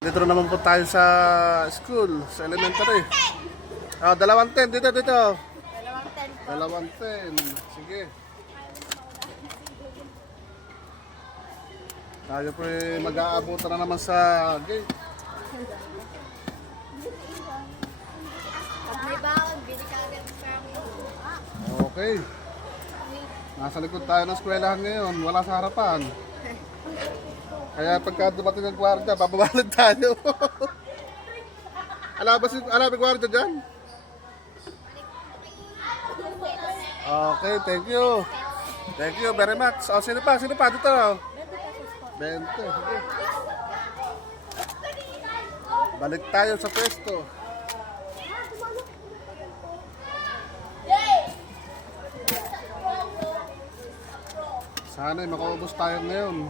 Dito na naman po tayo sa school, sa elementary. 210, dito. 210. Sige. Tayo po mag-aabutan na naman sa gate. Pag may baon, bili ka agad sa Okay. Nasa likod tayo ng eskwelahan ngayon, wala sa harapan. Kaya pagka dumating ang gwardiya, bababalad tayo. Alam yung gwardiya dyan? Okay, thank you. Thank you very much. O, sino pa? Dito. 20. Sige. Balik tayo sa pwesto. Sana'y makaubos tayo ngayon.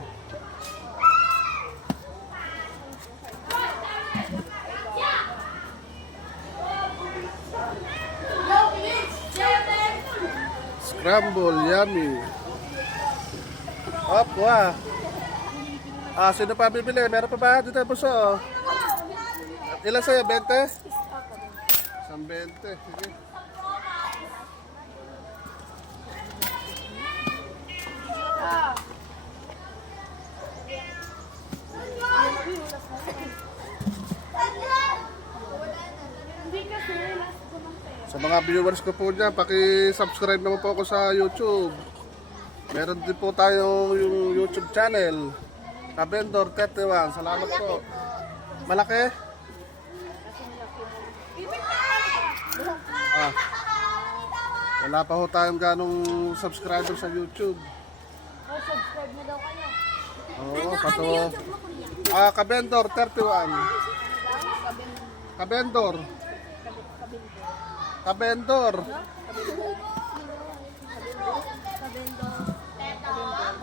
Scramble, yummy. Wah. Sino pa bibili? Meron pa ba dito, buso? Ilan sa'yo? 20? Isang 20. Sige. Sa mga viewers ko po dyan, paki-subscribe naman po ako sa YouTube. Meron din po tayong yung YouTube channel, Kabendor 31. Salamat po. Malaki? Wala pa ho tayong ganong subscriber sa YouTube. subscribe mo daw kayo. Oo, pato. Kabendor 31. Kabendor.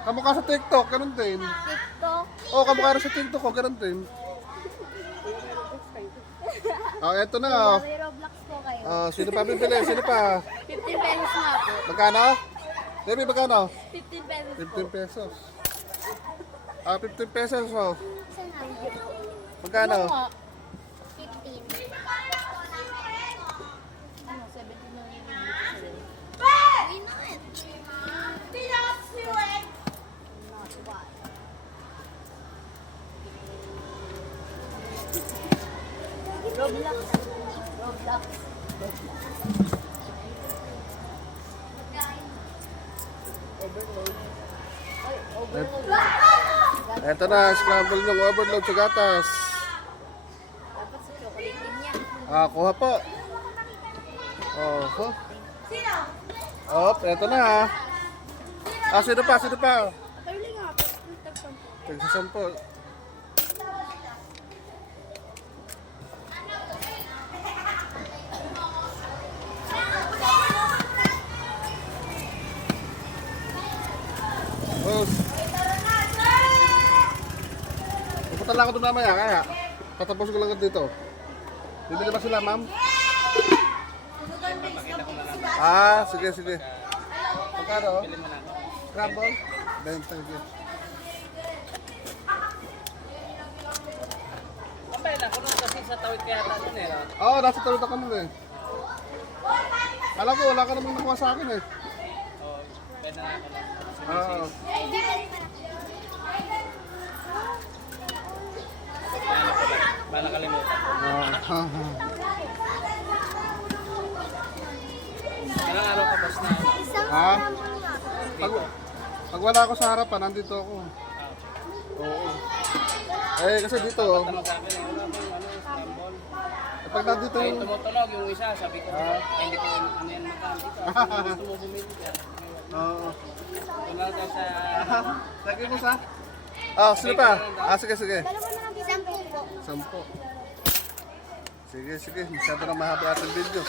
Kamukha sa TikTok, ganun din. TikTok. Oo, kamukha rin sa TikTok ko, ganun din. Eto na. May Roblox po kayo. Sino pa bibili? Sino pa? 15 pesos nga po. Magkano? Debbie, magkano? 15 pesos po. 15 pesos. 15 pesos, oh. Saan na? Magkano? 15. Ano, 17 na yung we know it. Not what. Roblox. Eto na, scramble yung overload sa gatas. Dapat sa chocolate din yan. Kuha po. Eto na. Sino pa? Patuloy nga po. Tagsasampo. Boss. Pupunta lang ako doon mamaya, kaya tatapos ko lang dito. Bibili ba sila, ma'am? Sige. Magkano? Scramble? 20. Sige. Kapay na, kung kasi sa tawid kaya tayo na eh. Oo, nasa talot ako nun eh. Alam ko, wala ka namang nakuha sa akin eh. Oo, pwede na ako lang. Oo. Ba nakalimutan. Ilang araw ka bas na ano? Ha? Pag wala ako sa harapan, nandito ako. Oo. Kasi dito, Tanong sa akin eh, wala bang ano, scramble? pag nandito Ay, yung... tumutulog yung isa, sabi ko, ay hindi ko ano yan magkano dito. Gusto mo bumili ka. Oo. Tumawag ka sa... Lagi mo sa? Sino pa? Sige. Isang po. 10. Sige. Masyado na mahaba ating video.